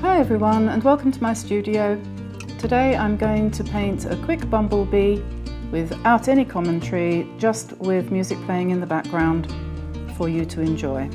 Hi everyone and welcome to my studio. Today I'm going to paint a quick bumblebee without any commentary, just with music playing in the background for you to enjoy.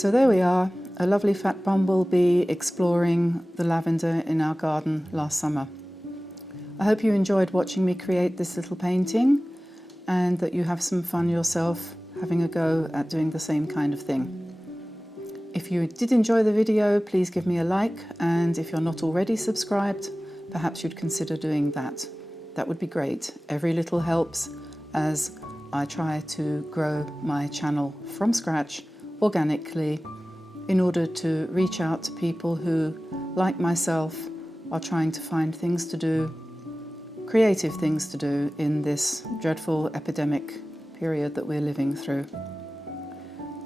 So there we are, a lovely fat bumblebee exploring the lavender in our garden last summer. I hope you enjoyed watching me create this little painting and that you have some fun yourself having a go at doing the same kind of thing. If you did enjoy the video, please give me a like, and if you're not already subscribed, perhaps you'd consider doing that. That would be great. Every little helps as I try to grow my channel from scratch organically in order to reach out to people who, like myself, are trying to find things to do, creative things to do in this dreadful epidemic period that we're living through.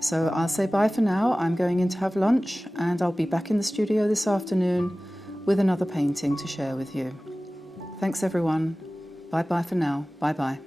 So I'll say bye for now. I'm going in to have lunch and I'll be back in the studio this afternoon with another painting to share with you. Thanks everyone. Bye bye for now. Bye bye.